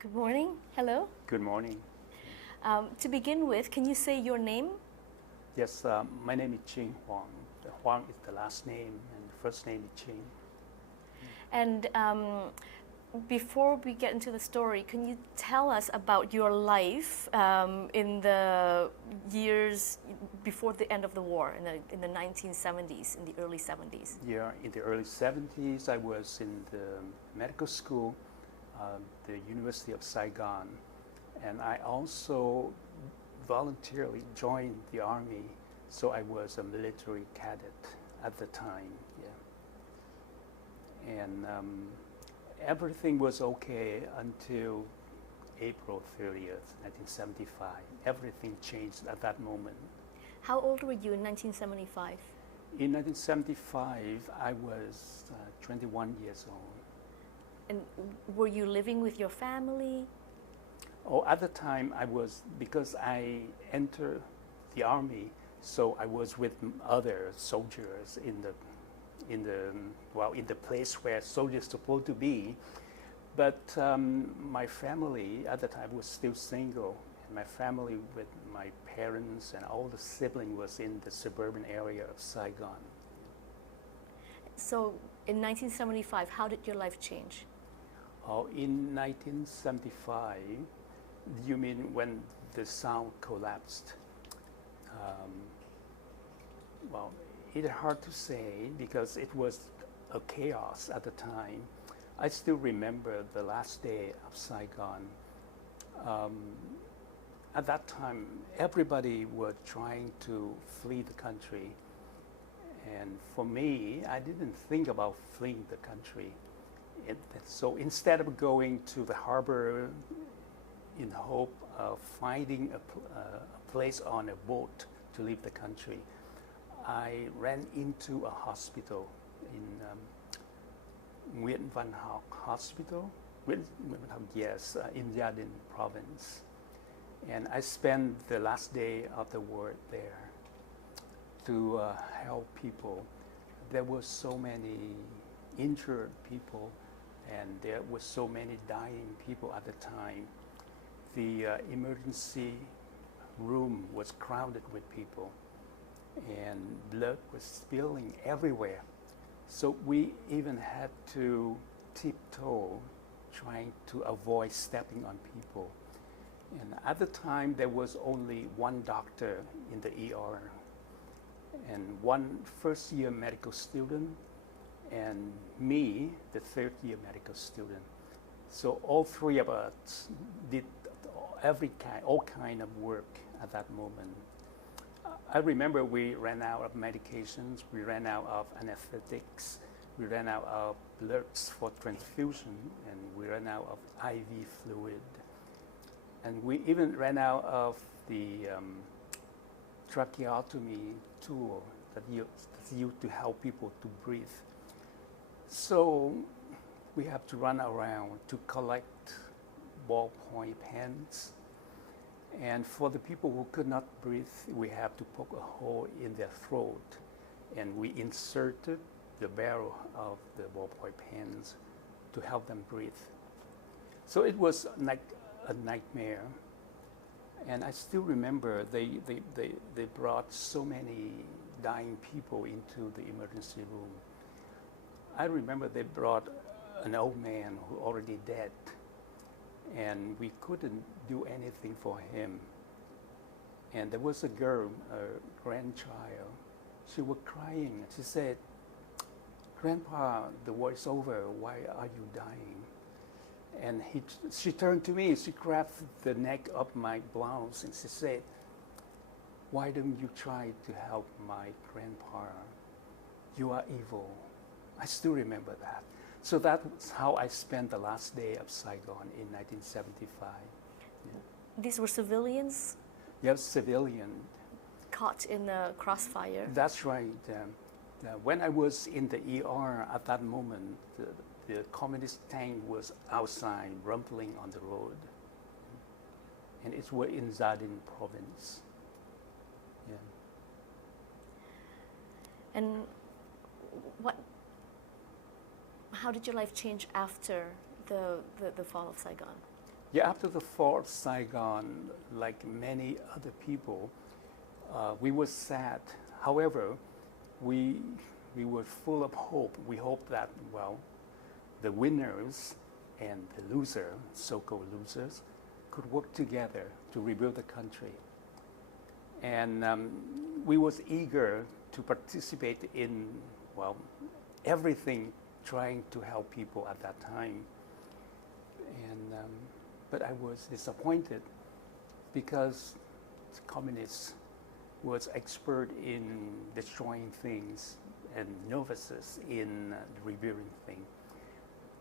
Good morning. Hello. Good morning. To begin with, can you say your name? Yes, my name is Ching Hoang. The Hoang is the last name, and the first name is Ching. And before we get into the story, can you tell us about your life in the years before the end of the war, in the 1970s, in the early 70s? Yeah, in the early 70s, I was in the medical school, the University of Saigon, and I also voluntarily joined the army, so I was a military cadet at the time. Yeah, and everything was okay until April 30th, 1975. Everything changed at that moment. How old were you in 1975? In 1975, I was 21 years old. And were you living with your family? Oh, at the time, because I entered the army, so I was with other soldiers in the place where soldiers supposed to be. But my family at the time was still single. And my family with my parents and all the siblings was in the suburban area of Saigon. So in 1975, how did your life change? Oh, in 1975, you mean when the sound collapsed? Well, it's hard to say because it was a chaos at the time. I still remember the last day of Saigon. At that time, everybody was trying to flee the country. And for me, I didn't think about fleeing the country. So instead of going to the harbor in hope of finding a place on a boat to leave the country, I ran into a hospital in Nguyễn Văn Học Hospital, yes, in Gia Đình province. And I spent the last day of the war there to help people. There were so many injured people, and there were so many dying people at the time. The emergency room was crowded with people, and blood was spilling everywhere. So we even had to tiptoe, trying to avoid stepping on people. And at the time, there was only one doctor in the ER, and one first-year medical student, and me, the third-year medical student. So all three of us did all kind of work at that moment. I remember we ran out of medications, we ran out of anesthetics, we ran out of bloods for transfusion, and we ran out of IV fluid. And we even ran out of the tracheotomy tool that's used to help people to breathe. So we have to run around to collect ballpoint pens. And for the people who could not breathe, we have to poke a hole in their throat. And we inserted the barrel of the ballpoint pens to help them breathe. So it was like a nightmare. And I still remember they brought so many dying people into the emergency room. I remember they brought an old man who already dead, and we couldn't do anything for him. And there was a girl, a grandchild. She was crying. She said, "Grandpa, the war is over. Why are you dying?" And she turned to me. She grabbed the neck of my blouse and she said, "Why don't you try to help my grandpa? You are evil." I still remember that. So that's how I spent the last day of Saigon in 1975. Yeah. These were civilians? Yes, civilian. Caught in the crossfire? That's right. When I was in the ER at that moment, the communist tank was outside, rumbling on the road. And it was in Gia Đình province. Yeah. And how did your life change after the fall of Saigon? Yeah, after the fall of Saigon, like many other people, we were sad. However, we, we were full of hope. We hoped that, well, the winners and the losers, so-called losers, could work together to rebuild the country. And we was eager to participate in, well, everything trying to help people at that time. And, but I was disappointed because the communists was expert in destroying things and novices in the rebuilding thing.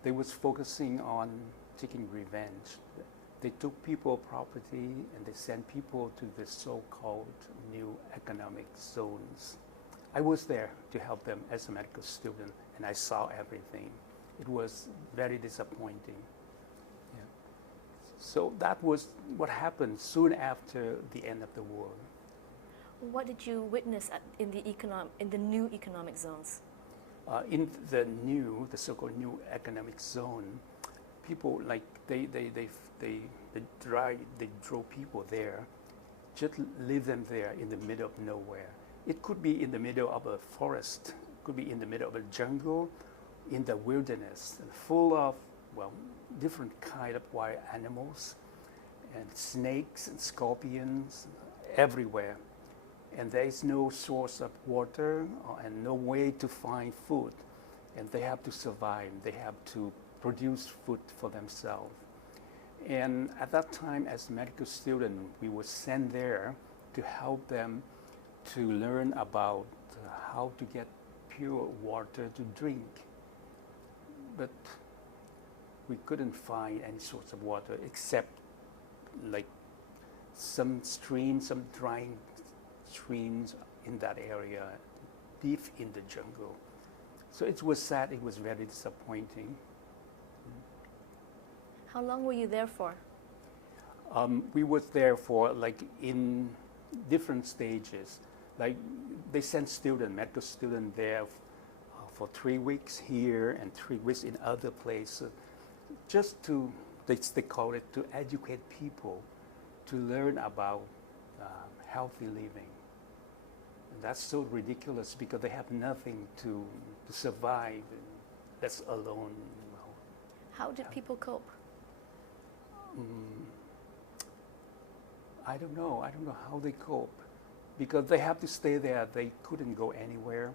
They was focusing on taking revenge. They took people property and they sent people to the so-called new economic zones. I was there to help them as a medical student and I saw everything. It was very disappointing. Yeah. So that was what happened soon after the end of the war. What did you witness in the new economic zones? In the so-called new economic zone, people like they drove people there, just leave them there in the middle of nowhere. It could be in the middle of a forest, it could be in the middle of a jungle, in the wilderness, full of, well, different kind of wild animals, and snakes and scorpions everywhere. And there is no source of water and no way to find food. And they have to survive. They have to produce food for themselves. And at that time, as medical students, we were sent there to help them to learn about how to get pure water to drink. But we couldn't find any source of water except like some streams, some drying streams in that area, deep in the jungle. So it was sad, it was very disappointing. How long were you there for? We were there for like in different stages. Like they sent medical students there for 3 weeks here and 3 weeks in other places, just to, they call it, to educate people, to learn about healthy living. And that's so ridiculous because they have nothing to survive, that's alone. Well, how did people cope? I don't know how they cope because they have to stay there. They couldn't go anywhere.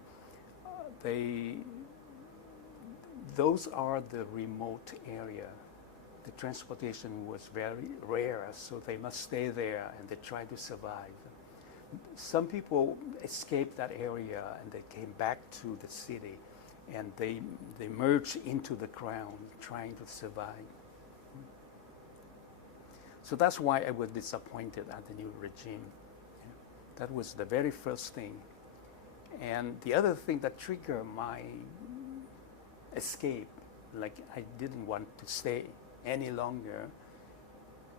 Those are the remote area. The transportation was very rare, so they must stay there and they try to survive. Some people escaped that area and they came back to the city and they merged into the crowd trying to survive. So that's why I was disappointed at the new regime. That was the very first thing. And the other thing that triggered my escape, like I didn't want to stay any longer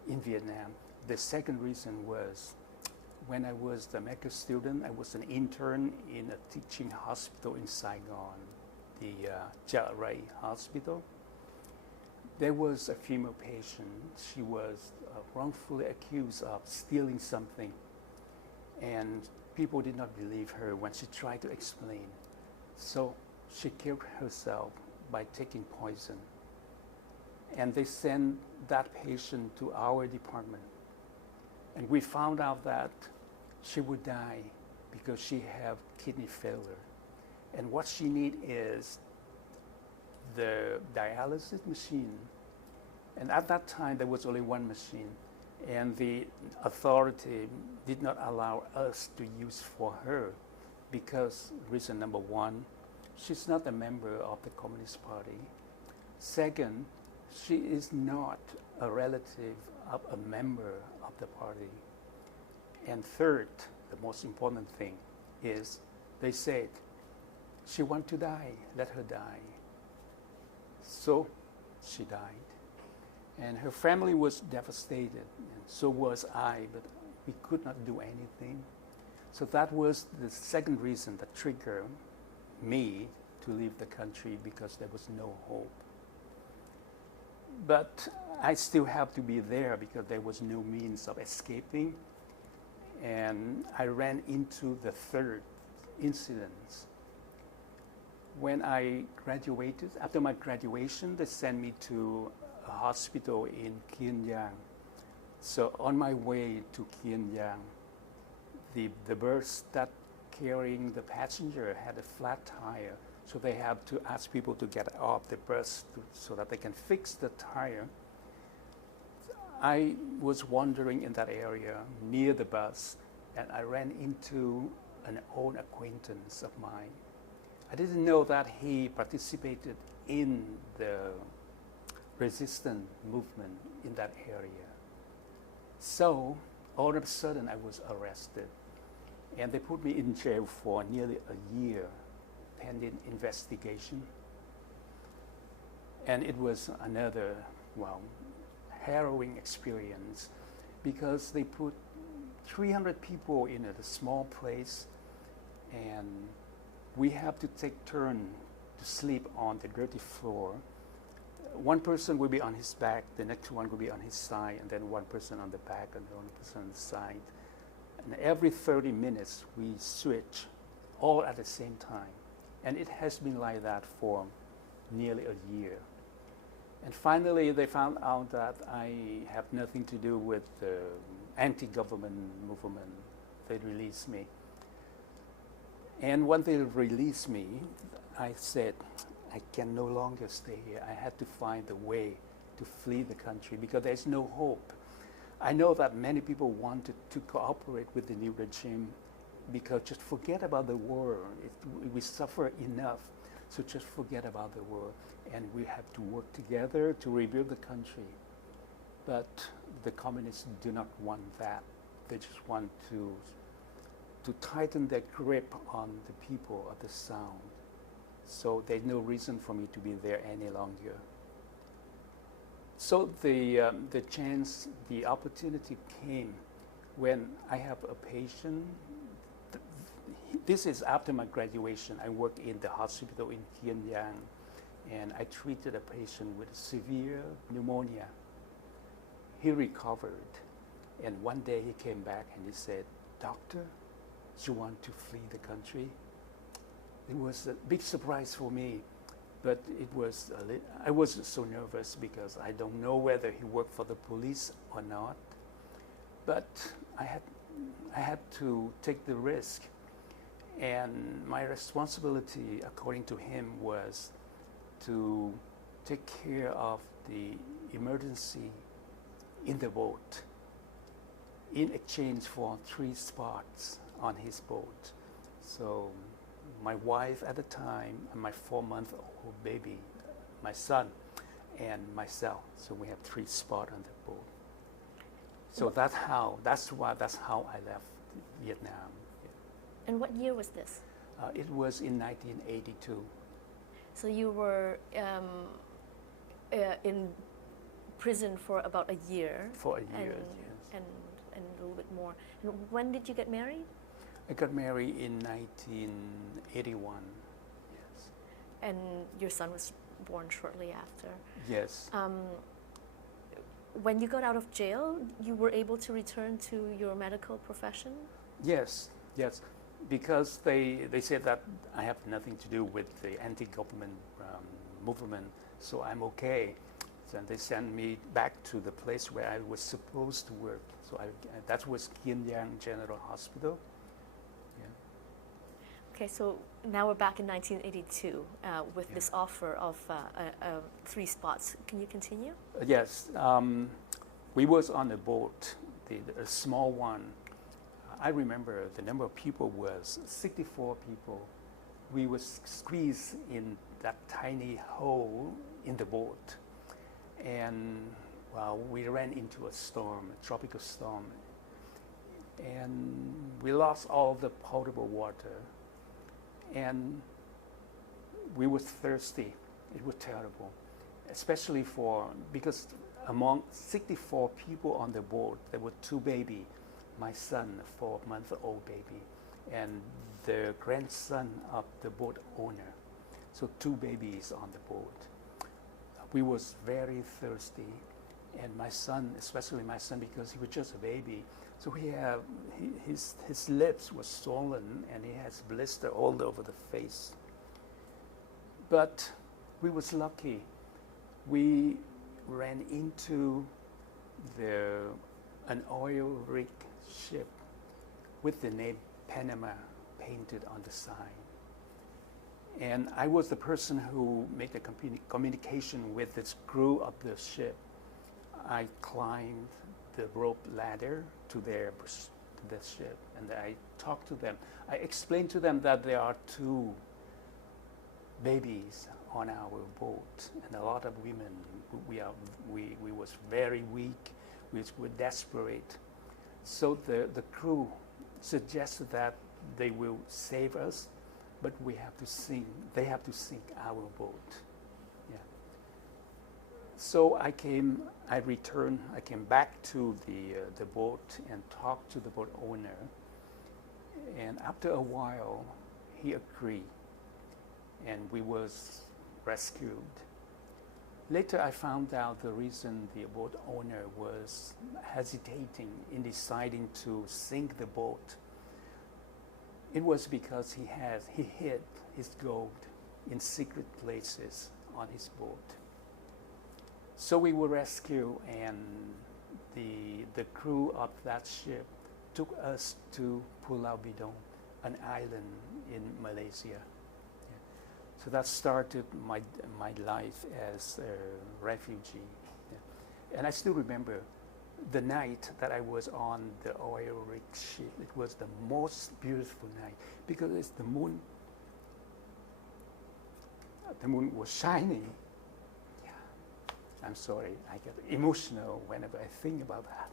in Vietnam. The second reason was when I was the medical student, I was an intern in a teaching hospital in Saigon, the Chợ Ray Hospital. There was a female patient. She was wrongfully accused of stealing something. And people did not believe her when she tried to explain. So she killed herself by taking poison. And they sent that patient to our department. And we found out that she would die because she had kidney failure. And what she needs is the dialysis machine. And at that time, there was only one machine. And the authority did not allow us to use for her because reason number one, she's not a member of the Communist Party. Second, she is not a relative of a member of the party. And third, the most important thing is they said, she wants to die, let her die. So she died. And her family was devastated, and so was I, but we could not do anything. So that was the second reason that triggered me to leave the country because there was no hope. But I still have to be there because there was no means of escaping. And I ran into the third incident. When I graduated, after my graduation, they sent me to a hospital in Kiên Giang. So on my way to Kiên Giang, the bus that carrying the passenger had a flat tire. So they have to ask people to get off the bus so that they can fix the tire. I was wandering in that area near the bus, and I ran into an old acquaintance of mine. I didn't know that he participated in the resistance movement in that area. So all of a sudden I was arrested, and they put me in jail for nearly a year pending investigation. And it was another, harrowing experience because they put 300 people in a small place, and we have to take turn to sleep on the dirty floor. One person will be on his back, the next one will be on his side, and then one person on the back and one person on the side. And every 30 minutes we switch all at the same time. And it has been like that for nearly a year. And finally they found out that I have nothing to do with the anti-government movement. They released me. And when they released me, I said, I can no longer stay here. I had to find a way to flee the country because there's no hope. I know that many people wanted to cooperate with the new regime because just forget about the war. We suffer enough, so just forget about the war. And we have to work together to rebuild the country. But the communists do not want that. They just want to tighten their grip on the people of the Sound. So there's no reason for me to be there any longer. So the chance, the opportunity came when I have a patient. This is after my graduation. I worked in the hospital in Kiên Giang, and I treated a patient with severe pneumonia. He recovered, and one day he came back and he said, "Doctor, you want to flee the country?" It was a big surprise for me, but I was so nervous because I don't know whether he worked for the police or not. But I had to take the risk, and my responsibility, according to him, was to take care of the emergency in the boat in exchange for 3 spots on his boat. So my wife at the time and my 4-month-old baby, my son, and myself. So we have 3 spots on the boat. So that's how I left Vietnam. And what year was this? It was in 1982. So you were in prison for about a year. For a year, yes. And a little bit more. And when did you get married? I got married in 1981. Yes. And your son was born shortly after. Yes. When you got out of jail, you were able to return to your medical profession? Yes, because they said that I have nothing to do with the anti-government movement, so I'm okay. So they sent me back to the place where I was supposed to work. So that was Kiên Giang General Hospital. Yeah. Okay, so now we're back in 1982 with this offer of 3 spots. Can you continue? Yes, we was on a boat, a small one. I remember the number of people was 64 people. We were squeezed in that tiny hole in the boat. And we ran into a storm, a tropical storm. And we lost all the potable water. And we were thirsty. It was terrible, especially because among 64 people on the boat, there were 2 babies. My son, a 4-month-old baby, and the grandson of the boat owner. So 2 babies on the boat. we was very thirsty, and my son, especially my son, because he was just a baby, so his lips were swollen and he has blister all over the face. But we was lucky. We ran into an oil rig ship with the name Panama painted on the side. And I was the person who made the communication with the crew of the ship. I climbed the rope ladder to the ship, and I talked to them. I explained to them that there are 2 babies on our boat, and a lot of women. We was very weak. We were desperate. So the crew suggested that they will save us, but they have to sink our boat. Yeah. So I came back to the boat and talked to the boat owner. And after a while, he agreed, and we was rescued. Later, I found out the reason the boat owner was hesitating in deciding to sink the boat. It was because he hid his gold in secret places on his boat. So we were rescued, and the crew of that ship took us to Pulau Bidong, an island in Malaysia. So that started my life as a refugee. Yeah. And I still remember the night that I was on the oil rig ship. It was the most beautiful night because it's the moon. The moon was shining. Yeah. I'm sorry, I get emotional whenever I think about that.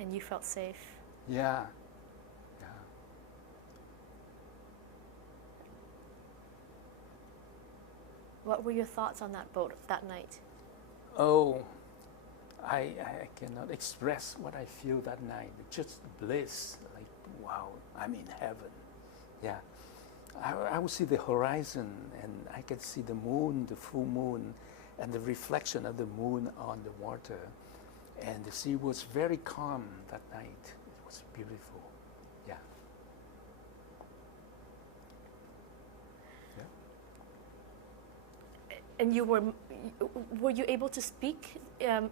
And you felt safe. Yeah. What were your thoughts on that boat that night? Oh, I cannot express what I feel that night. Just bliss, like, wow, I'm in heaven. Yeah. I would see the horizon, and I could see the moon, the full moon, and the reflection of the moon on the water. And the sea was very calm that night. It was beautiful. Yeah. And were you able to speak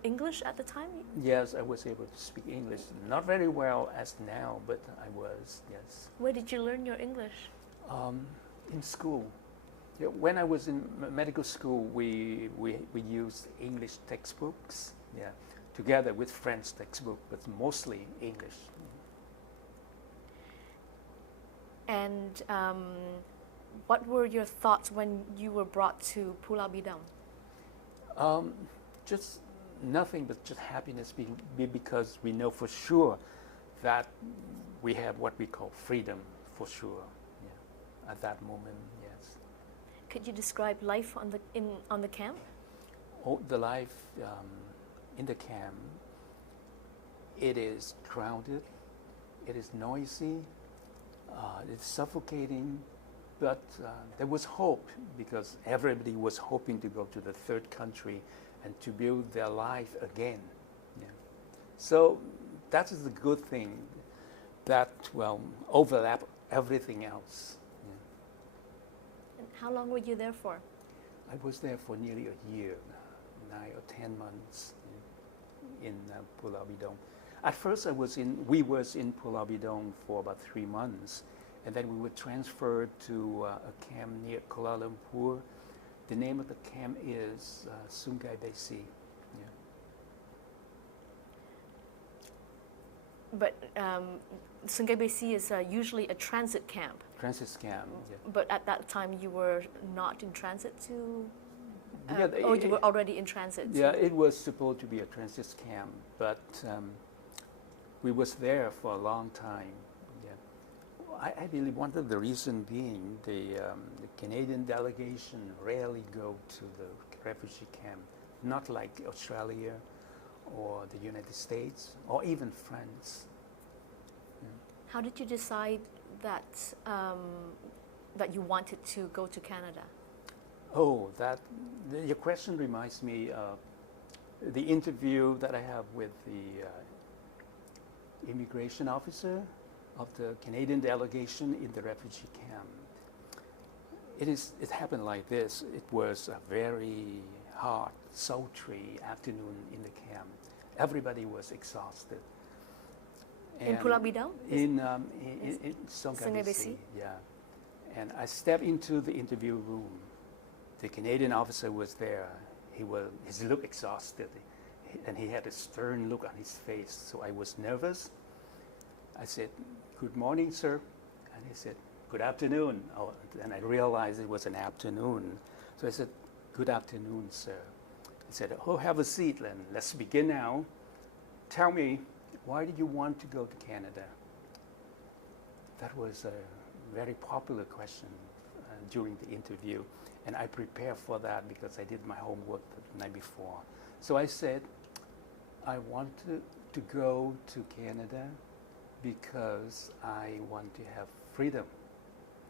English at the time? Yes, I was able to speak English. Not very well as now, but I was, yes. Where did you learn your English? In school. Yeah, when I was in medical school, we used English textbooks, yeah, together with French textbook, but mostly English. And what were your thoughts when you were brought to Pulau Bidong? Just nothing but just happiness because we know for sure that we have what we call freedom for sure. Yeah. At that moment, yes. Could you describe life on the camp? Oh, the life in the camp, it is crowded, it is noisy, it's suffocating, but there was hope because everybody was hoping to go to the third country and to build their life again. Yeah. So that is the good thing that overlap everything else. Yeah. And how long were you there for? I was there for nearly a year, 9 or 10 months in Pulau Bidong. At first, we was in Pulau Bidong for about 3 months, and then we were transferred to a camp near Kuala Lumpur. The name of the camp is Sungai Besi. Yeah. But Sungai Besi is usually a transit camp. Transit camp. Yeah. But at that time, you were not in transit to. Yeah, you were already in transit. Yeah, it was supposed to be a transit camp, but we was there for a long time. Yeah. I believe one of the reasons being the Canadian delegation rarely go to the refugee camp, not like Australia or the United States or even France. Yeah. How did you decide that that you wanted to go to Canada? Oh, your question reminds me of the interview that I have with the immigration officer of the Canadian delegation in the refugee camp. It happened like this. It was a very hot, sultry afternoon in the camp. Everybody was exhausted. In Pulau Bidau? In Songabisi, yeah. And I stepped into the interview room. The Canadian officer was there. He looked exhausted, and he had a stern look on his face. So I was nervous. I said, "Good morning, sir." And he said, "Good afternoon." Oh, and I realized it was an afternoon. So I said, "Good afternoon, sir." He said, "Oh, have a seat, then. Let's begin now. Tell me, why did you want to go to Canada?" That was a very popular question during the interview. And I prepared for that because I did my homework the night before. So I said, I wanted to go to Canada because I want to have freedom.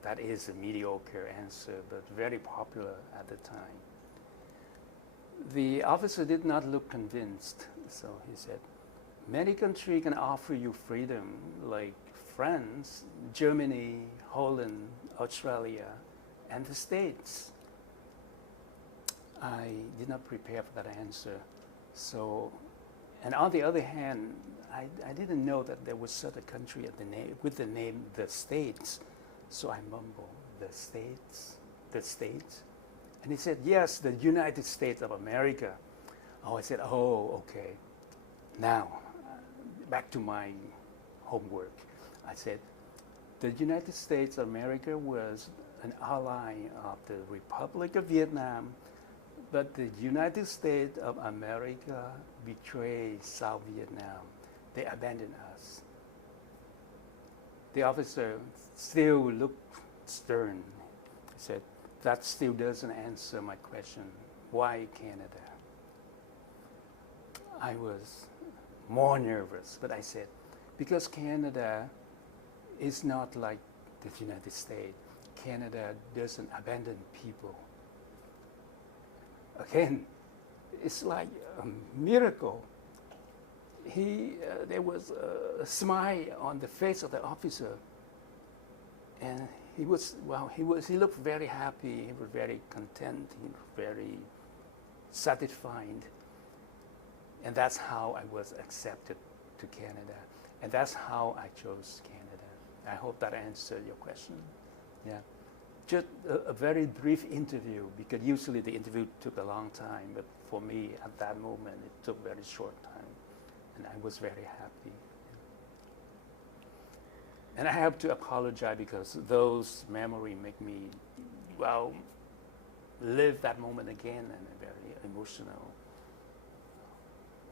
That is a mediocre answer, but very popular at the time. The officer did not look convinced, so he said, many countries can offer you freedom, like France, Germany, Holland, Australia, and the States. I did not prepare for that answer. So, and on the other hand, I didn't know that there was such a country with the name the States. So I mumbled, the States, the States. And he said, yes, the United States of America. Oh, I said, oh, okay. Now, back to my homework. I said, the United States of America was an ally of the Republic of Vietnam, but the United States of America betrayed South Vietnam. They abandoned us. The officer still looked stern. He said, that still doesn't answer my question. Why Canada? I was more nervous, but I said, because Canada is not like the United States. Canada doesn't abandon people. Again, it's like a miracle. There was a smile on the face of the officer, and he looked very happy. He was very content. He was very satisfied, and that's how I was accepted to Canada, and that's how I chose Canada. I hope that answered your question. Yeah. Just a very brief interview, because usually the interview took a long time, but for me at that moment it took very short time, and I was very happy. And I have to apologize because those memories make me, live that moment again, and very emotional.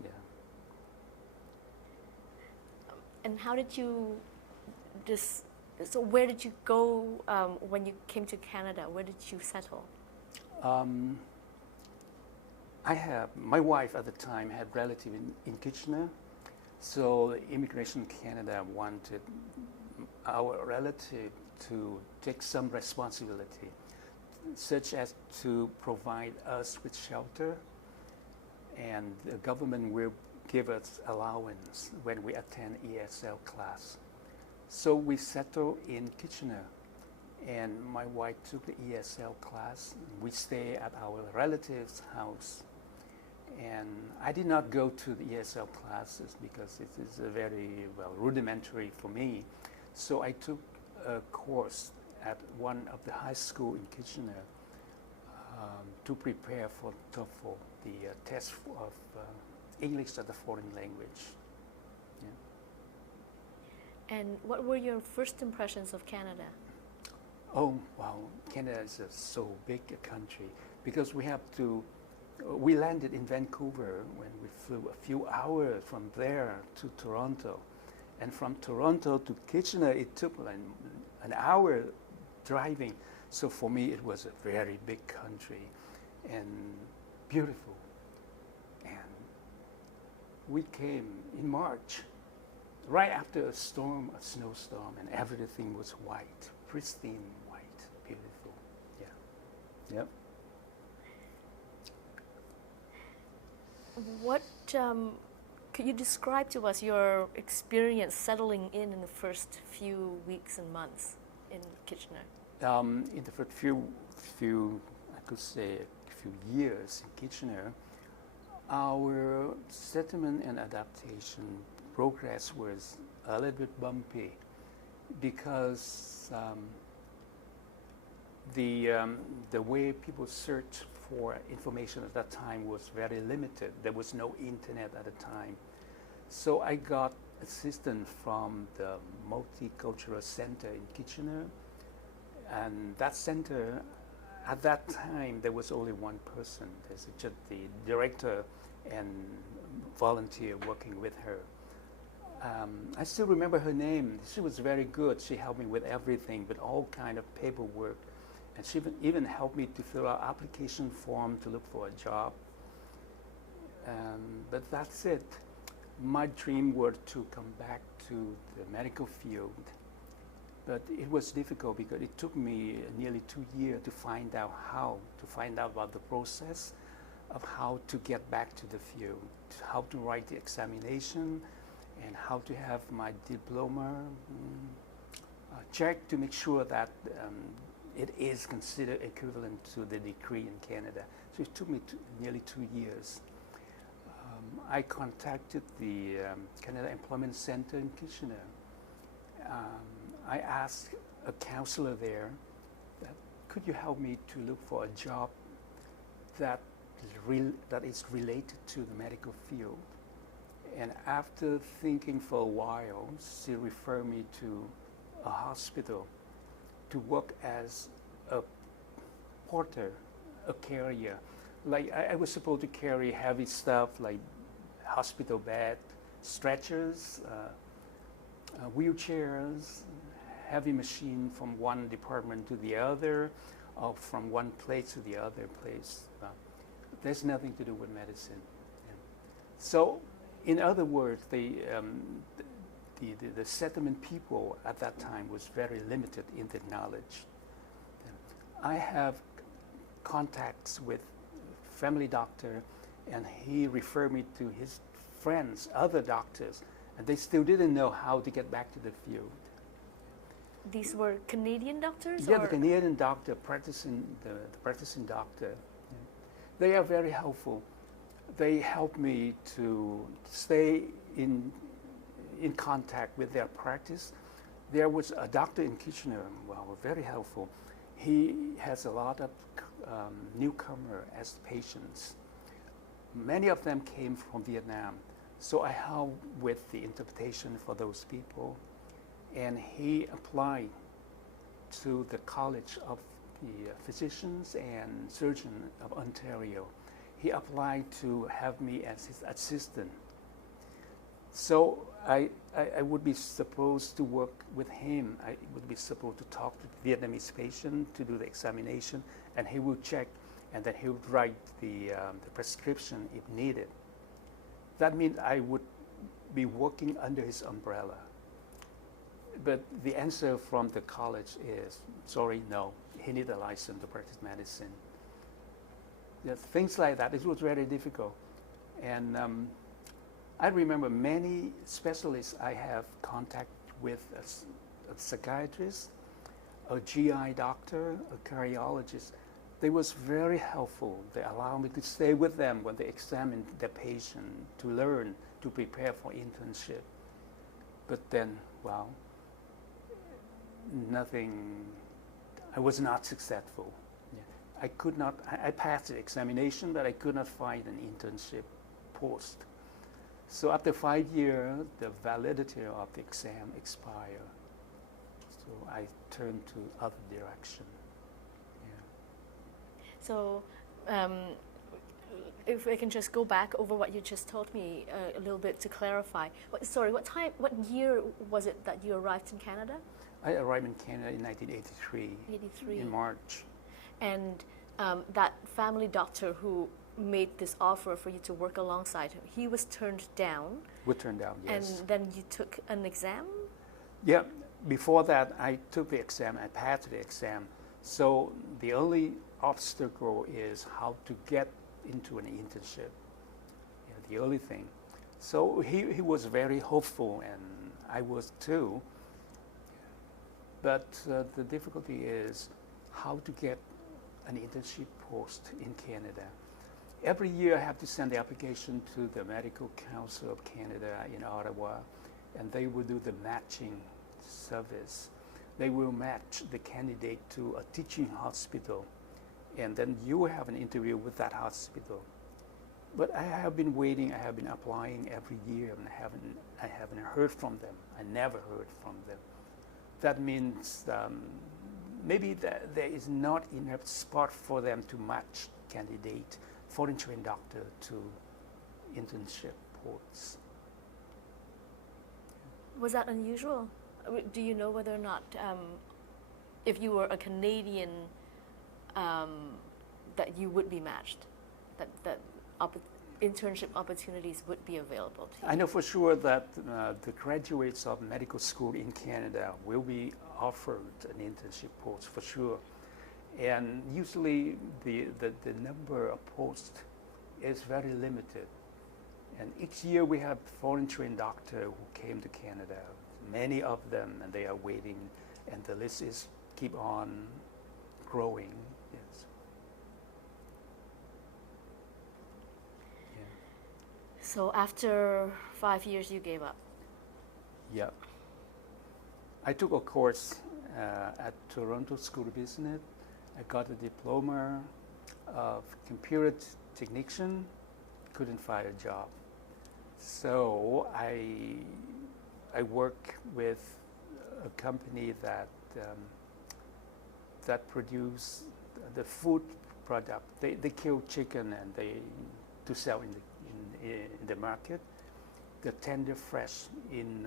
Yeah. And how did you so where did you go when you came to Canada? Where did you settle? My wife at the time had relatives in Kitchener, so Immigration Canada wanted our relative to take some responsibility, such as to provide us with shelter, and the government will give us allowance when we attend ESL class. So we settled in Kitchener, and my wife took the ESL class. We stay at our relative's house. And I did not go to the ESL classes because it is very rudimentary for me. So I took a course at one of the high school in Kitchener to prepare for TOEFL, the test of English as a foreign language. And what were your first impressions of Canada? Oh, wow. Canada is so big a country because we landed in Vancouver when we flew a few hours from there to Toronto. And from Toronto to Kitchener, it took an hour driving. So for me, it was a very big country and beautiful. And we came in March, right after a snowstorm, and everything was white, pristine white, beautiful. Yeah. Yep. What could you describe to us your experience settling in the first few weeks and months in Kitchener? In the first few, I could say, a few years in Kitchener, our settlement and adaptation progress was a little bit bumpy because the way people searched for information at that time was very limited. There was no internet at the time. So I got assistance from the Multicultural Center in Kitchener. And that center, at that time, there was only one person. There's just the director and volunteer working with her. I still remember her name. She was very good. She helped me with everything, with all kind of paperwork. And she even helped me to fill out application form to look for a job. But that's it. My dream was to come back to the medical field. But it was difficult because it took me nearly 2 years to find out about the process of how to get back to the field, how to write the examination, and how to have my diploma checked to make sure that it is considered equivalent to the degree in Canada. So it took me nearly 2 years. I contacted the Canada Employment Center in Kitchener. I asked a counselor there that could you help me to look for a job that is related to the medical field. And after thinking for a while, she referred me to a hospital to work as a porter, a carrier. Like I was supposed to carry heavy stuff like hospital bed, stretchers, wheelchairs, heavy machine from one department to the other, or from one place to the other place. There's nothing to do with medicine. Yeah. So, in other words, the settlement people at that time was very limited in their knowledge. I have contacts with family doctor, and he referred me to his friends, other doctors, and they still didn't know how to get back to the field. These were Canadian doctors? Yeah, or? the Canadian doctor, the practicing doctor. Yeah. They are very helpful. They help me to stay in contact with their practice. There was a doctor in Kitchener, well, very helpful. He has a lot of newcomer as patients. Many of them came from Vietnam. So I helped with the interpretation for those people. And he applied to the College of the Physicians and Surgeons of Ontario. He applied to have me as his assistant. So I would be supposed to work with him. I would be supposed to talk to the Vietnamese patient to do the examination, and he would check, and then he would write the prescription if needed. That means I would be working under his umbrella. But the answer from the college is, sorry, no, he needs a license to practice medicine. Yeah, things like that, it was very difficult. And I remember many specialists I have contact with, a psychiatrist, a GI doctor, a cardiologist. They was very helpful. They allowed me to stay with them when they examined the patient to learn, to prepare for internship. But then, well, nothing, I was not successful. Yeah. I passed the examination, but I could not find an internship post. So after 5 years, the validity of the exam expired. So I turned to other direction. Yeah. So if I can just go back over what you just told me a little bit to clarify. What year was it that you arrived in Canada? I arrived in Canada in 1983. 83. In March. And that family doctor who made this offer for you to work alongside him, he was turned down. Was turned down, yes. And then you took an exam? Yeah, before that I took the exam, I passed the exam. So the only obstacle is how to get into an internship. the only thing. So he was very hopeful, and I was too. But the difficulty is how to get an internship post in Canada. Every year I have to send the application to the Medical Council of Canada in Ottawa, and they will do the matching service. They will match the candidate to a teaching hospital, and then you will have an interview with that hospital. But I have been waiting, I have been applying every year, and I haven't heard from them. I never heard from them. That means maybe there is not enough spot for them to match candidate, foreign trained doctor to internship posts. Was that unusual? Do you know whether or not, if you were a Canadian, that you would be matched, that internship opportunities would be available to you? I know for sure that the graduates of medical school in Canada will be offered an internship post for sure. And usually the number of posts is very limited. And each year we have foreign trained doctors who came to Canada, many of them, and they are waiting, and the list is keep on growing. Yes. Yeah. So after 5 years, you gave up. Yeah. I took a course at Toronto School of Business. I got a diploma of computer technician, couldn't find a job. So I work with a company that produce the food product. They kill chicken and they to sell in the market. The tender fresh in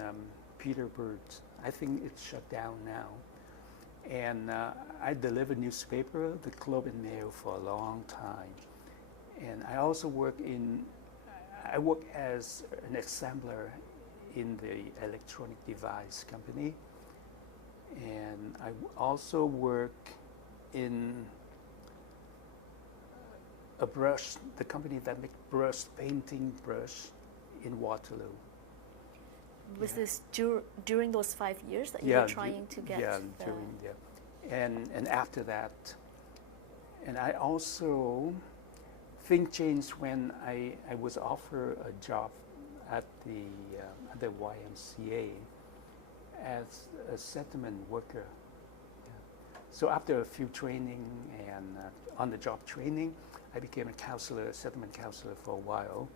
Peterborough. I think it's shut down now. And I delivered newspaper, the Globe and Mail, for a long time. And I also work as an assembler in the electronic device company. And I also work in a brush, the company that makes brush, painting brush in Waterloo. Was this during those 5 years that you were trying to get? Yeah, and after that, and I also things changed when I was offered a job at the YMCA as a settlement worker. Yeah. So after a few training and on-the-job training, I became a counselor, a settlement counselor for a while.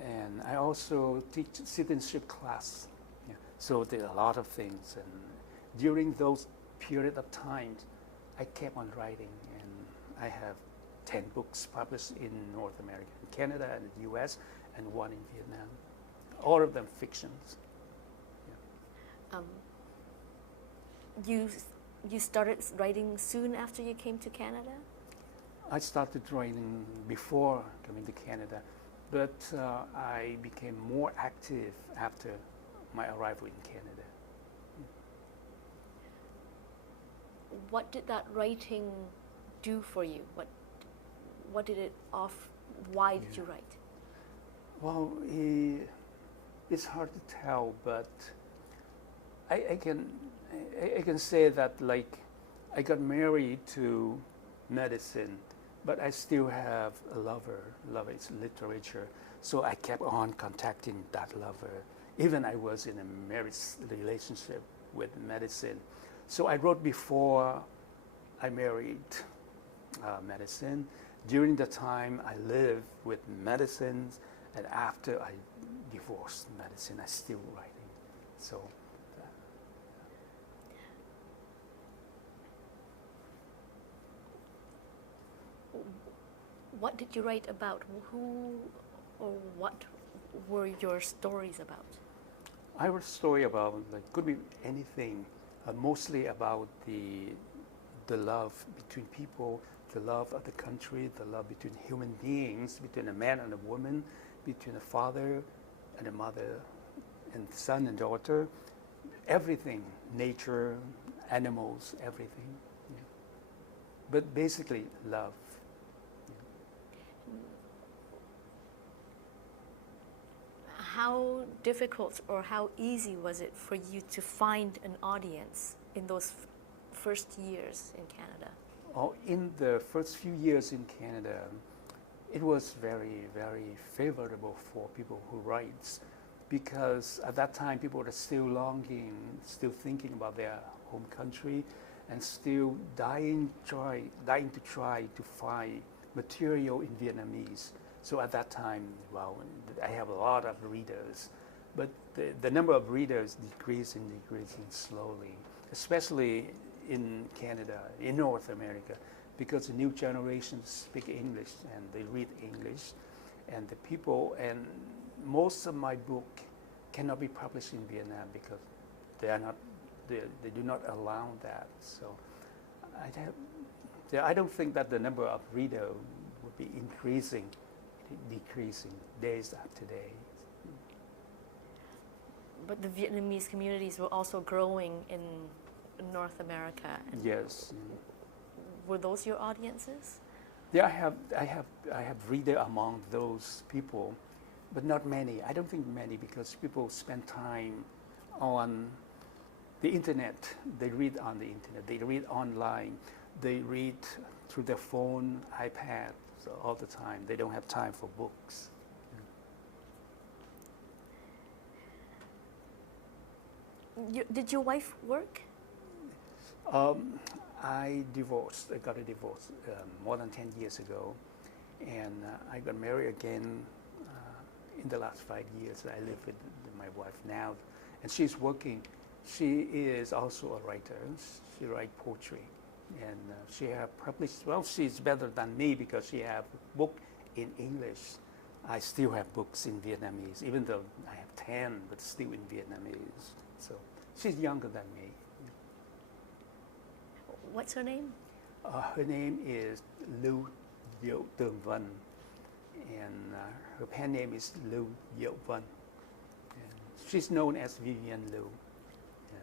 And I also teach citizenship class. Yeah. So there are a lot of things. And during those period of time, I kept on writing. And I have 10 books published in North America, in Canada and the US, and one in Vietnam. All of them fictions. Yeah. You started writing soon after you came to Canada? I started writing before coming to Canada. But I became more active after my arrival in Canada. What did that writing do for you? What did it why did you write? Well, it's hard to tell, but I can say that, like, I got married to medicine, but I still have a lover. Love is literature. So I kept on contacting that lover. Even I was in a marriage relationship with medicine. So I wrote before I married medicine. During the time I lived with medicines, and after I divorced medicine, I still writing. So. What did you write about? Who or what were your stories about? I wrote a story about, like, could be anything, mostly about the love between people, the love of the country, the love between human beings, between a man and a woman, between a father and a mother, and son and daughter, everything, nature, animals, everything. Yeah. But basically, love. how difficult or how easy was it for you to find an audience in those first years in Canada? Oh, in the first few years in Canada, it was very, very favorable for people who write, because at that time people were still longing, still thinking about their home country, and still dying to try to find material in Vietnamese. So at that time, well, I have a lot of readers, but the number of readers decreasing slowly, especially in Canada, in North America, because the new generations speak English and they read English, and the people, and most of my book cannot be published in Vietnam because they do not allow that. So I don't think that the number of readers would be decreasing days after day. But the Vietnamese communities were also growing in North America. Yes. Were those your audiences? Yeah, I have reader among those people, but not many. I don't think many, because people spend time on the internet. They read on the internet. They read online. They read through their phone, iPad, so all the time. They don't have time for books. Did your wife work? I got a divorce more than 10 years ago, and I got married again in the last 5 years. I live with my wife now, and she's working. She is also a writer. She writes poetry, and she has published, well, she's better than me because she has a book in English. I still have books in Vietnamese, even though I have 10, but still in Vietnamese. So she's younger than me. What's her name? Her name is Lưu Diệu Tường Vân, and her pen name is Lưu Diệu Vân. And she's known as Vivian Lưu. Yeah.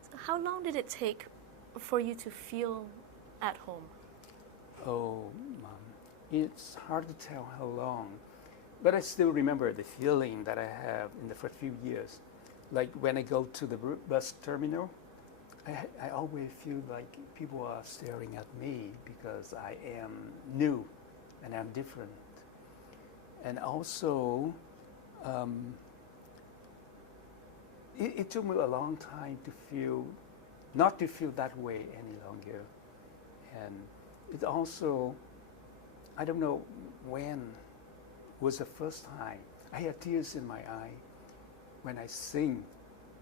So how long did it take for you to feel at home? Oh, it's hard to tell how long. But I still remember the feeling that I have in the first few years. Like when I go to the bus terminal, I always feel like people are staring at me because I am new and I'm different. And also, it took me a long time to feel, not to feel that way any longer. And it also, I don't know when was the first time I had tears in my eye when I sing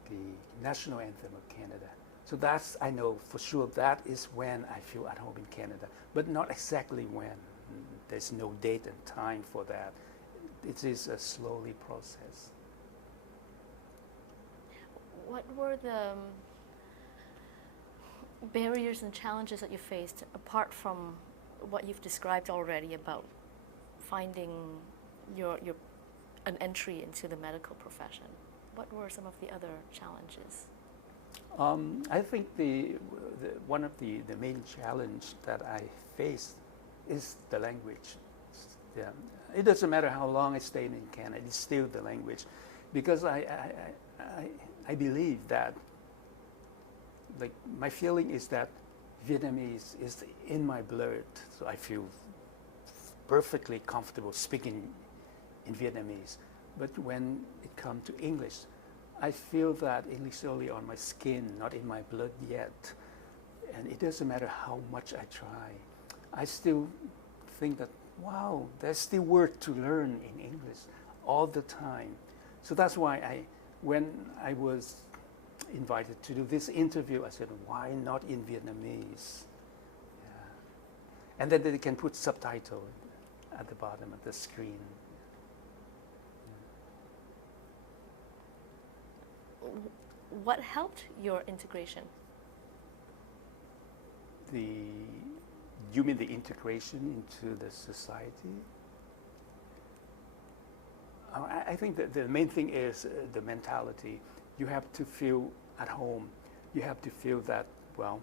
the national anthem of Canada. So that's, I know for sure, that is when I feel at home in Canada, but not exactly when. There's no date and time for that. It is a slowly process. What were the barriers and challenges that you faced, apart from what you've described already about finding an entry into the medical profession? What were some of the other challenges? I think one of the main challenge that I faced is the language. Yeah. It doesn't matter how long I stayed in Canada, it's still the language, because I believe that, like, my feeling is that Vietnamese is in my blood, so I feel perfectly comfortable speaking in Vietnamese. But when it comes to English, I feel that English is only on my skin, not in my blood yet. And it doesn't matter how much I try. I still think that, wow, there's still words to learn in English all the time. So that's why when I was invited to do this interview, I said, why not in Vietnamese? Yeah. And then they can put subtitle at the bottom of the screen. What helped your integration? You mean the integration into the society? I think that the main thing is the mentality. You have to feel at home. You have to feel that, well,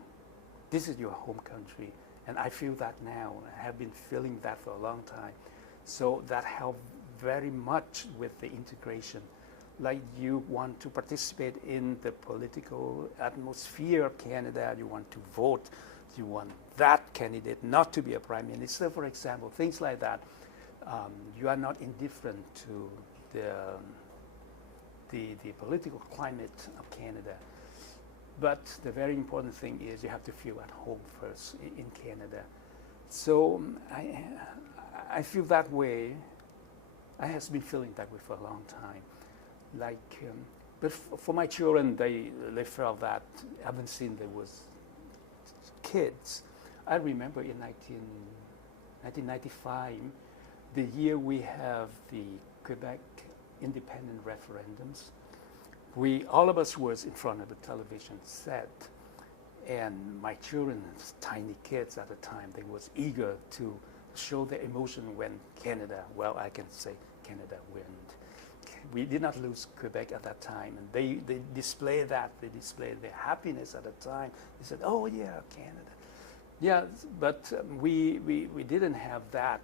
this is your home country, And I feel that now. I have been feeling that for a long time. So that helped very much with the integration. Like you want to participate in the political atmosphere of Canada, you want to vote, you want that candidate not to be a prime minister, for example, things like that. You are not indifferent to the political climate of Canada. But the very important thing is you have to feel at home first in Canada. So I feel that way. I have been feeling that way for a long time. Like, but for my children, they felt that ever since they was kids. I remember in 1995, the year we have the Quebec independent referendums, all of us was in front of the television set, and my children, tiny kids at the time, they was eager to show their emotion when Canada, well, I can say Canada win. We did not lose Quebec at that time, and they displayed that. They displayed their happiness at the time. They said, "Oh yeah, Canada." Yeah, but we didn't have that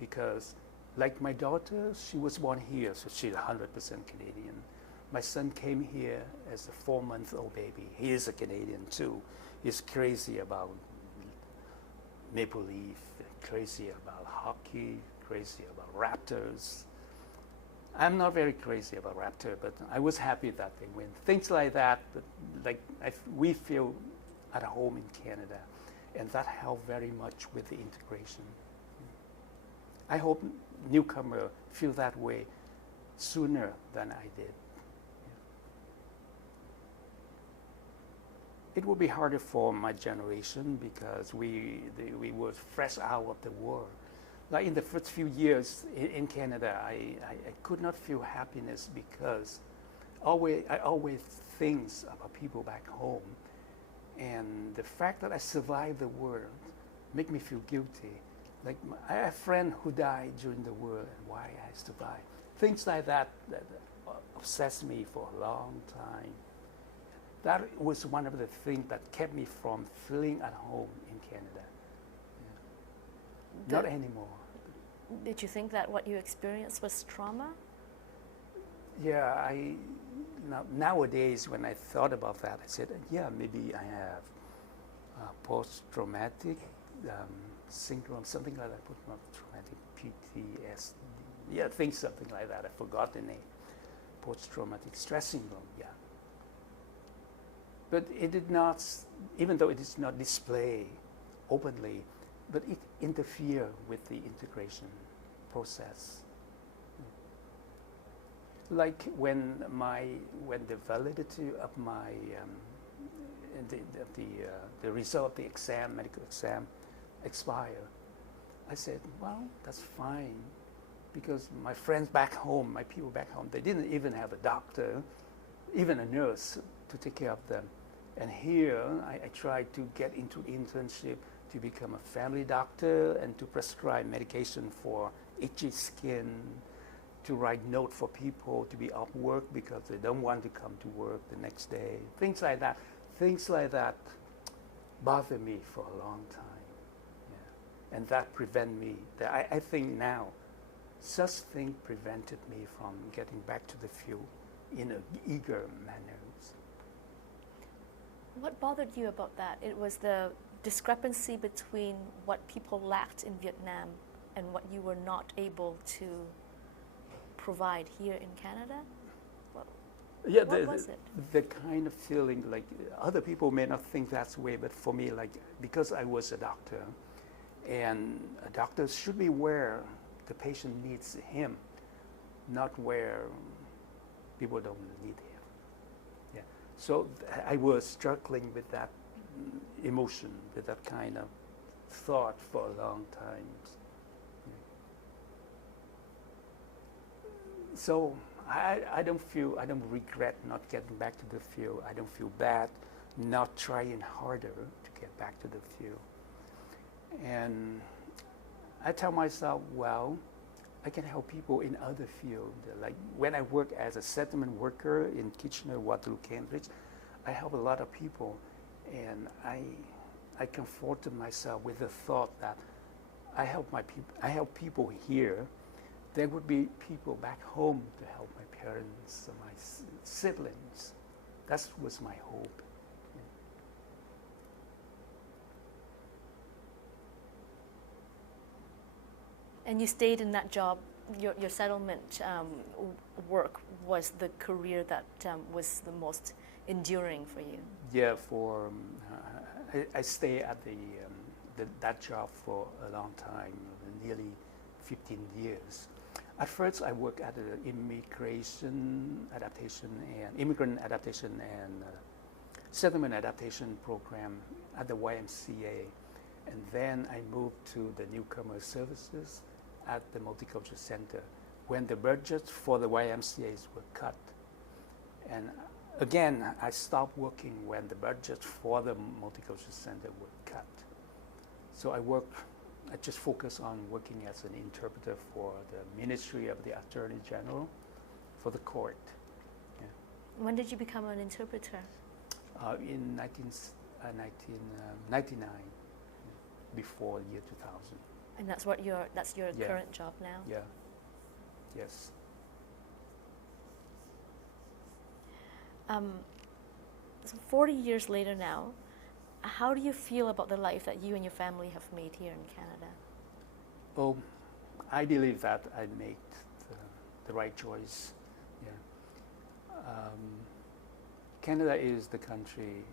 because, like my daughter, she was born here, so she's 100% Canadian. My son came here as a 4-month-old baby. He is a Canadian too. He's crazy about Maple Leaf, crazy about hockey, crazy about Raptors. I'm not very crazy about Raptor, but I was happy that they win. Things like that, like we feel at home in Canada, and that helped very much with the integration. I hope newcomer feel that way sooner than I did. It will be harder for my generation because we were fresh out of the war. Like in the first few years in Canada, I could not feel happiness because I always think about people back home. And the fact that I survived the war make me feel guilty. Like I have a friend who died during the war and why I survived. Things like that obsessed me for a long time. That was one of the things that kept me from feeling at home in Canada. Not anymore. Did you think that what you experienced was trauma? Yeah, nowadays when I thought about that, I said, yeah, maybe I have post-traumatic syndrome, something like that, post-traumatic PTSD. Yeah, something like that. I forgot the name. Post-traumatic stress syndrome, yeah. But it did not, even though it is not displayed openly, but it interfered with the integration process. Like when the validity of my the result of the exam, medical exam, expired, I said, well, that's fine, because my friends back home, my people back home, they didn't even have a doctor, even a nurse to take care of them. And here, I tried to get into internship to become a family doctor and to prescribe medication for itchy skin, to write notes for people to be off work because they don't want to come to work the next day. Things like that. Things like that bother me for a long time. Yeah. And that prevent me. I think now, such thing prevented me from getting back to the field in an eager manner. What bothered you about that? It was the discrepancy between what people lacked in Vietnam and what you were not able to provide here in Canada? What was it? The kind of feeling, like other people may not think that's the way, but for me, like because I was a doctor, and a doctor should be where the patient needs him, not where people don't need him. So I was struggling with that emotion, with that kind of thought for a long time. So I don't regret not getting back to the field. I don't feel bad not trying harder to get back to the field. And I tell myself, well, I can help people in other fields. Like when I work as a settlement worker in Kitchener, Waterloo, Cambridge, I help a lot of people, and I comforted myself with the thought that I help people here. There would be people back home to help my parents and my siblings. That was my hope. And you stayed in that job. Your settlement work was the career that was the most enduring for you. Yeah, I stay at that job for a long time, nearly 15 years. At first, I worked at the immigrant adaptation and settlement adaptation program at the YMCA, and then I moved to the newcomer services at the Multicultural Center when the budgets for the YMCA's were cut. And again, I stopped working when the budgets for the Multicultural Center were cut. So I just focused on working as an interpreter for the Ministry of the Attorney General for the court. Yeah. When did you become an interpreter? In 1999, before year 2000. And that's your current job now? Yeah. Yes. So 40 years later now, how do you feel about the life that you and your family have made here in Canada? Oh, I believe that I made the right choice. Yeah. Canada is the country.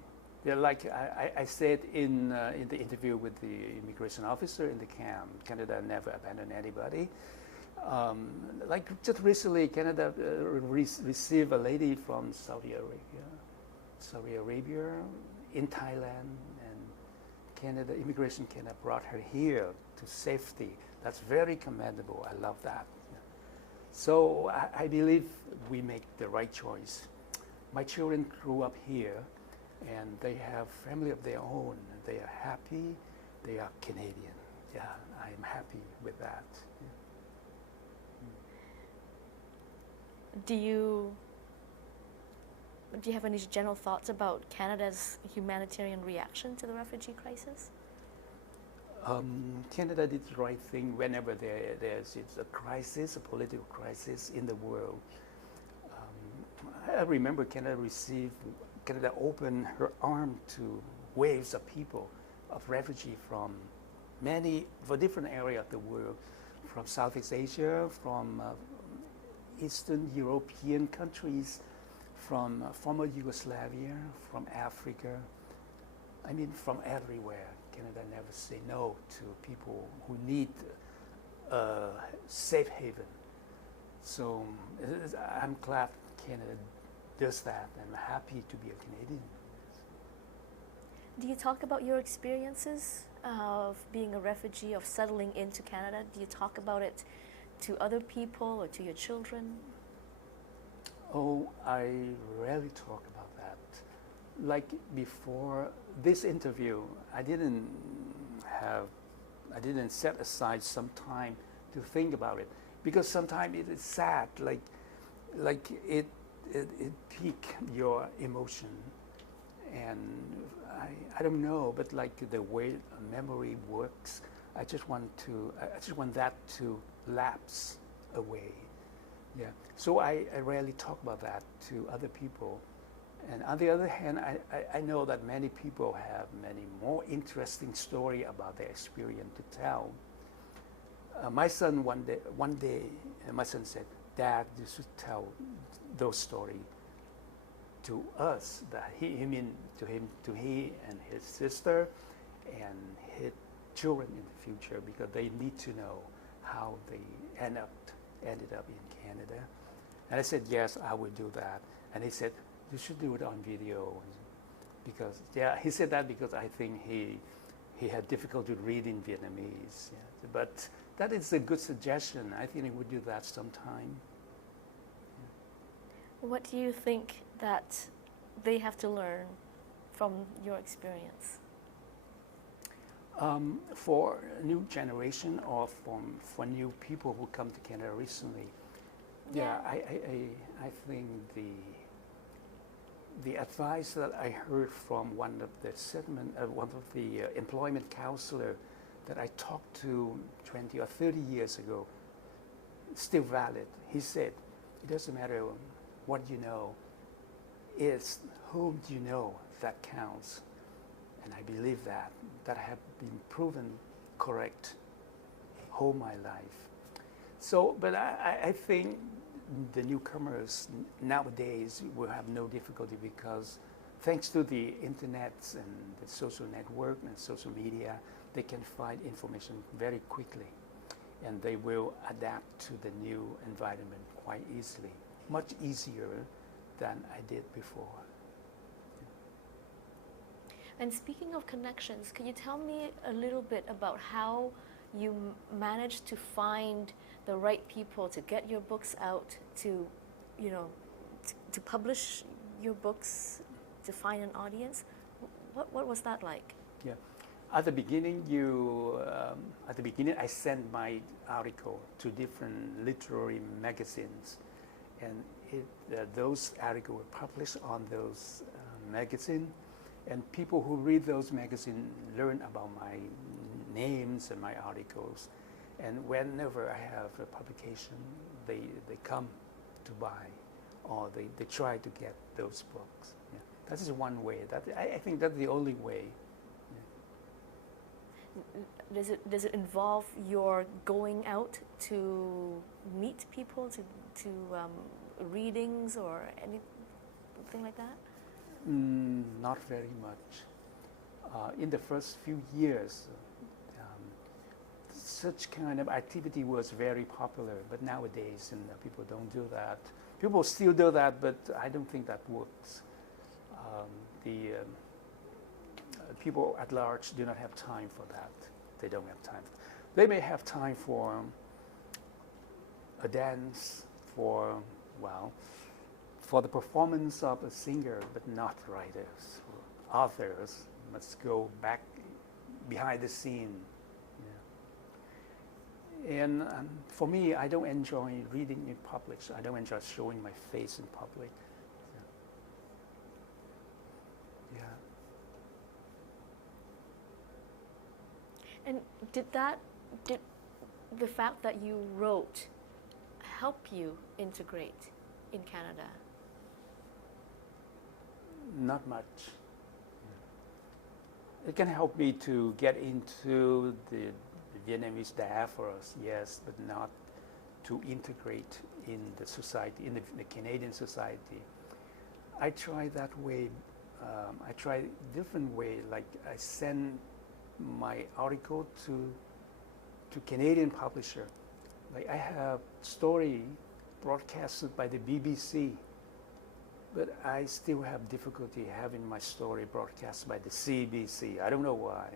Yeah, like I said in the interview with the immigration officer in the camp, Canada never abandoned anybody. Like just recently, Canada received a lady from Saudi Arabia in Thailand, and Immigration Canada brought her here to safety. That's very commendable. I love that. So I believe we make the right choice. My children grew up here, and they have family of their own. They are happy. They are Canadian. Yeah, I'm happy with that. Yeah. Do you have any general thoughts about Canada's humanitarian reaction to the refugee crisis? Canada did the right thing whenever there's a crisis, a political crisis in the world. I remember Canada opened her arm to waves of people, of refugees from different areas of the world, from Southeast Asia, from Eastern European countries, from former Yugoslavia, from Africa. I mean, from everywhere. Canada never say no to people who need a safe haven. So I'm glad Canada does that. I'm happy to be a Canadian. Do you talk about your experiences of being a refugee, of settling into Canada? Do you talk about it to other people or to your children? Oh, I rarely talk about that. Like before this interview, I didn't set aside some time to think about it, because sometimes it is sad, like it piques your emotion, and I don't know, but like the way memory works, I just want that to lapse away. Yeah. So I rarely talk about that to other people. And on the other hand, I know that many people have many more interesting story about their experience to tell. My son one day, my son said, "Dad, you should tell those stories to us." That he and his sister and his children in the future, because they need to know how they ended up in Canada. And I said, yes, I will do that. And he said, you should do it on video. Because, yeah, he said that because I think he had difficulty reading Vietnamese. Yeah. But that is a good suggestion. I think he would do that sometime. Yeah. What do you think that they have to learn from your experience? For a new generation, or for new people who come to Canada recently, yeah, I think the advice that I heard from one of the employment counselor that I talked to 20 or 30 years ago, still valid. He said, it doesn't matter what you know, it's whom you know that counts. And I believe that have been proven correct all my life. So, but I think the newcomers nowadays will have no difficulty because thanks to the internet and the social network and social media, they can find information very quickly and they will adapt to the new environment quite easily, much easier than I did before. And speaking of connections, can you tell me a little bit about how you managed to find the right people to get your books out, to, you know, to publish your books, to find an audience? What was that like? Yeah, at the beginning, I sent my article to different literary magazines, and those articles were published on those magazines. And people who read those magazines learn about my names and my articles. And whenever I have a publication, they come to buy, or they try to get those books. Yeah. That is one way. I think that's the only way. Yeah. Does it involve your going out to meet people, to readings or anything like that? Not very much. In the first few years, such kind of activity was very popular, but nowadays people don't do that. People still do that, but I don't think that works. People at large do not have time for that. They don't have time. They may have time for a dance, for the performance of a singer, but not writers. Authors must go back behind the scene. Yeah. And for me, I don't enjoy reading in public. I don't enjoy showing my face in public. Yeah. And did the fact that you wrote help you integrate in Canada? Not much. It can help me to get into the Vietnamese diaspora, yes, but not to integrate in the society, in the Canadian society. I try that way. I try different way. Like I send my article to Canadian publisher. Like I have story broadcasted by the BBC. But I still have difficulty having my story broadcast by the CBC. I don't know why.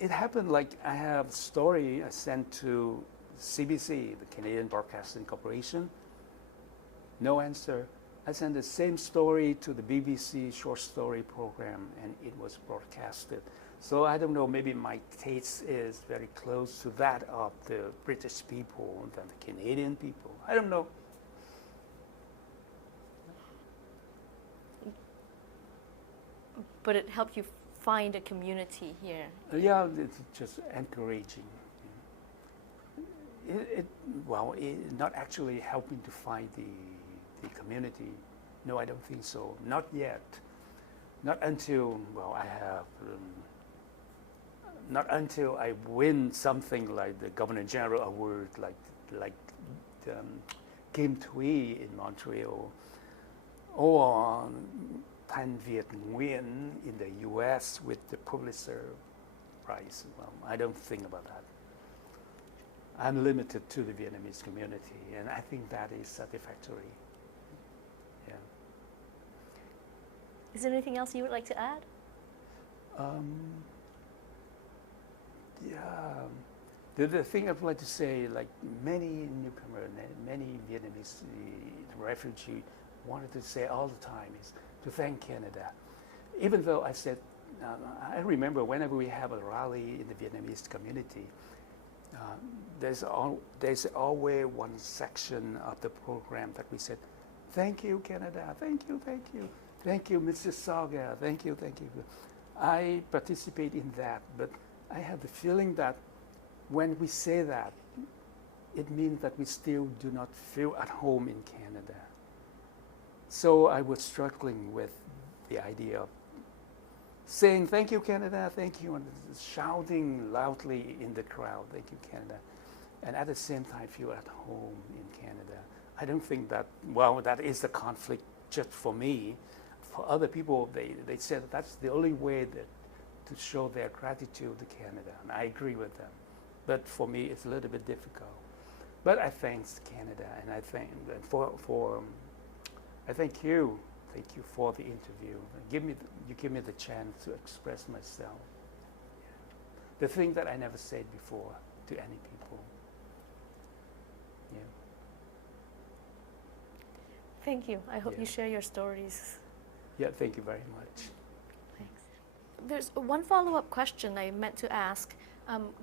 It happened like I have a story I sent to CBC, the Canadian Broadcasting Corporation. No answer. I sent the same story to the BBC short story program, and it was broadcasted. So I don't know, maybe my taste is very close to that of the British people than the Canadian people. I don't know. But it helped you find a community here. Yeah, it's just encouraging. Not actually helping to find the community. No, I don't think so. Not yet. Not until not until I win something like the Governor General Award, like Kim Thuy in Montreal, or Thanh Việt Nguyen in the U.S. with the Pulitzer Prize. Well, I don't think about that. I'm limited to the Vietnamese community, and I think that is satisfactory. Yeah. Is there anything else you would like to add? The thing I'd like to say, like many newcomers, many Vietnamese refugees wanted to say all the time is to thank Canada. Even though I said, I remember whenever we have a rally in the Vietnamese community, there's always one section of the program that we said, Thank you, Canada. Thank you, thank you. Thank you, Mrs. Saga. Thank you, thank you. I participate in that, but I have the feeling that when we say that, it means that we still do not feel at home in Canada. So I was struggling with the idea of saying, thank you, Canada, thank you, and shouting loudly in the crowd, thank you, Canada, and at the same time feel at home in Canada. I don't think that, well, that is the conflict just for me. For other people, they said that's the only way that to show their gratitude to Canada, and I agree with them. But for me, it's a little bit difficult. But I thank Canada, and I thank I thank you. Thank you for the interview. You give me the chance to express myself. The thing that I never said before to any people. Yeah. Thank you. I hope Yeah. you share your stories. Yeah, thank you very much. Thanks. There's one follow-up question I meant to ask.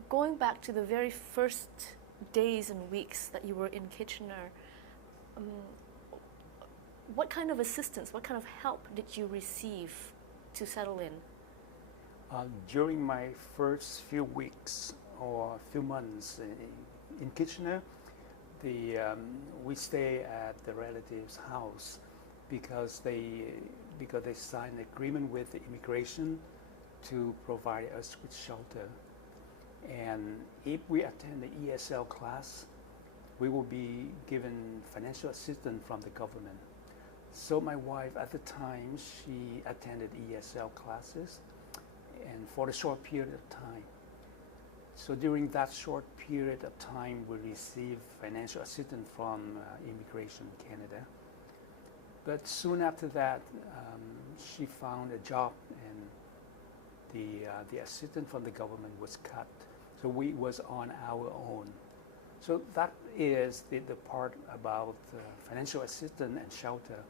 Going back to the very first days and weeks that you were in Kitchener, what kind of assistance, what kind of help did you receive to settle in? During my first few weeks or few months in Kitchener, we stay at the relative's house because they signed an agreement with the immigration to provide us with shelter. And if we attend the ESL class, we will be given financial assistance from the government. So my wife at the time, she attended ESL classes and for a short period of time. So during that short period of time, we received financial assistance from Immigration Canada. But soon after that, she found a job and the assistance from the government was cut. So we was on our own. So that is the part about financial assistance and shelter.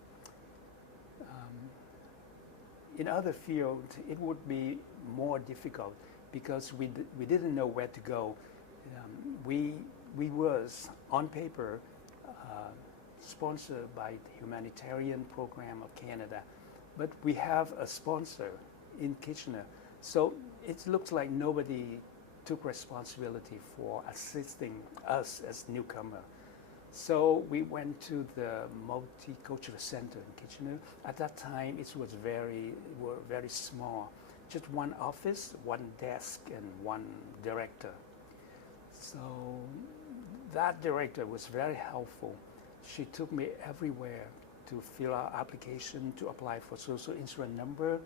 In other fields, it would be more difficult because we didn't know where to go. We was on paper sponsored by the Humanitarian Program of Canada, but we have a sponsor in Kitchener. So it looks like nobody took responsibility for assisting us as newcomer. So we went to the Multicultural Center in Kitchener. At that time, it was very small. Just one office, one desk, and one director. So that director was very helpful. She took me everywhere to fill out application, to apply for social insurance number,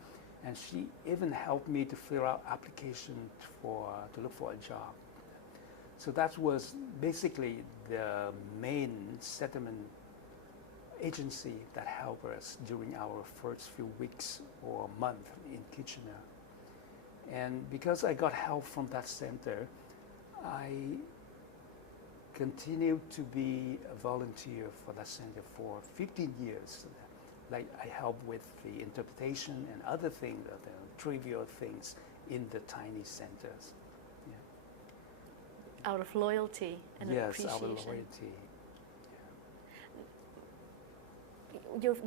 and she even helped me to fill out application to look for a job. So that was basically the main settlement agency that helped us during our first few weeks or month in Kitchener. And because I got help from that center, I continued to be a volunteer for that center for 15 years. Like I helped with the interpretation and other things, the trivial things in the tiny centers. Out of loyalty and appreciation. Yes, out of loyalty.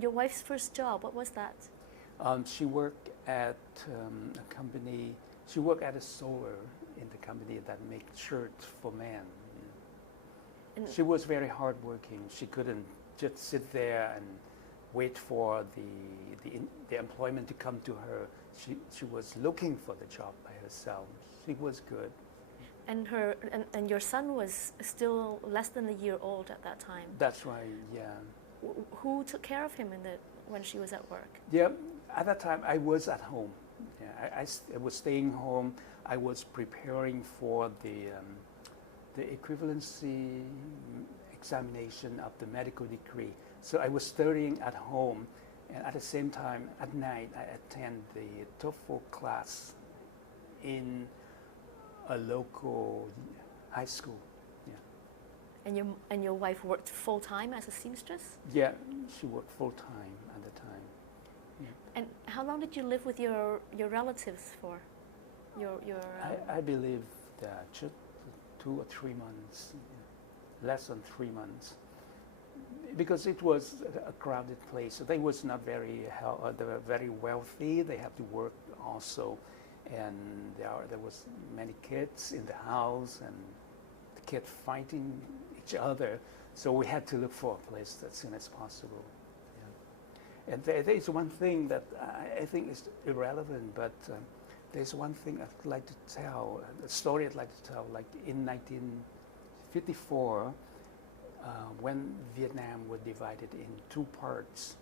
Your wife's first job, what was that? She worked at a company. She worked at a solar in the company that makes shirts for men. And she was very hardworking. She couldn't just sit there and wait for the employment to come to her. She was looking for the job by herself. She was good. And and your son was still less than a year old at that time. That's right. Yeah. Who took care of him when she was at work? Yeah, at that time I was at home. Yeah, I was staying home. I was preparing for the equivalency examination of the medical degree. So I was studying at home, and at the same time at night I attend the TOEFL class in a local high school. Yeah. And your wife worked full time as a seamstress? Yeah, she worked full time at the time. Yeah. And how long did you live with your relatives for? I believe that just 2 or 3 months, less than 3 months. because it was a crowded place. So they was not they were very wealthy. They have to work also, and there was many kids in the house, and the kids fighting each other. So we had to look for a place as soon as possible. Yeah. And there's one thing that I think is irrelevant, but there's one thing I'd like to tell, a story I'd like to tell. Like in 1954, when Vietnam was divided in two parts,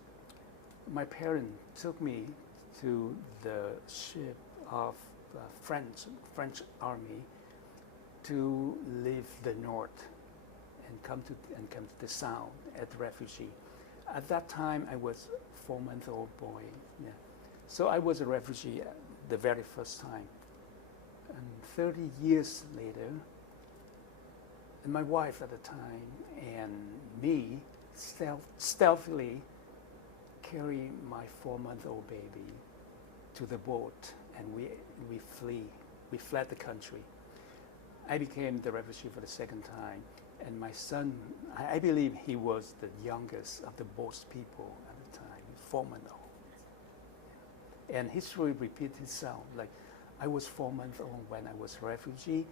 my parents took me to the ship of the French army to leave the north and come to the south at Refugee. At that time, I was a 4-month-old boy. Yeah. So I was a refugee the very first time. And 30 years later, and my wife at the time and me stealthily carry my 4-month-old baby to the boat, and we fled the country. I became the refugee for the second time, and my son, I believe he was the youngest of the both people at the time, 4-month-old. And history repeats itself. Like I was 4-month-old when I was a refugee,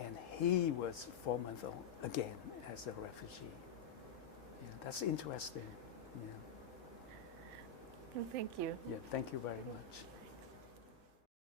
and he was 4-month-old again as a refugee. Yeah, that's interesting. Yeah. Thank you. Yeah, thank you very much.